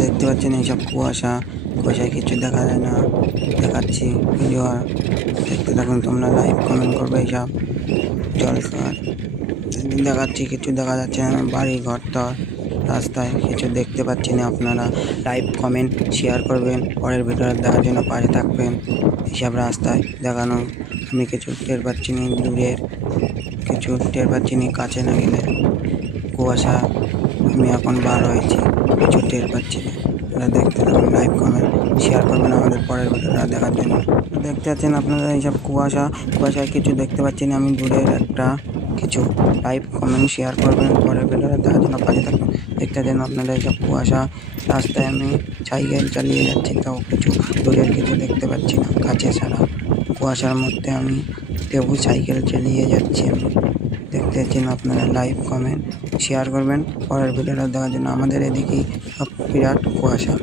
দেখতে পাচ্ছেন এইসব কুয়াশায় কিছু দেখা যায় না। দেখাচ্ছি ভিডিও দেখতে থাকুন তোমরা, লাইক কমেন্ট করবে। এইসব জলখার দেখাচ্ছি, কিছু দেখা যাচ্ছে না, বাড়ি ঘর তো রাস্তায় কিছু দেখতে পাচ্ছি না। আপনারা লাইক কমেন্ট শেয়ার করবেন, পরের ভিডিও দেখার জন্য পাশে থাকবেন। এইসব রাস্তায় দেখানো আমি কিছু টের পাচ্ছি না, দূরের কিছু টের পাচ্ছি না, কাছে না গেলে কুয়াশা। আমি এখন বার হয়েছি, কিছু টের পাচ্ছি না। আপনারা দেখতে থাকুন, লাইক কমেন্ট শেয়ার করবেন আমাদের পরের ভিডিওটা দেখার জন্য। দেখতে পাচ্ছেন আপনারা এইসব কুয়াশায় কিছু দেখতে পাচ্ছি না আমি, দূরের একটা কিছু লাইক কমেন্ট শেয়ার করবেন, পরের ভিডিওটা দেখার জন্য পাশে থাকবেন। দেখতে পাচ্ছেন আপনারা এইসব কুয়াশা রাস্তায় আমি সাইকেল চালিয়ে যাচ্ছি, তাও কিছু দূরের কিছু দেখতে পাচ্ছি না, কাছে ছাড়া কুয়াশার মধ্যে আমি তবু সাইকেল চালিয়ে যাচ্ছি আমি। দেখতে পাচ্ছেন আপনারা লাইক কমেন্ট শেয়ার করবেন, পরের ভিডিওটা দেখার জন্য। আমাদের এদিকেই বিরাট কুয়াশা।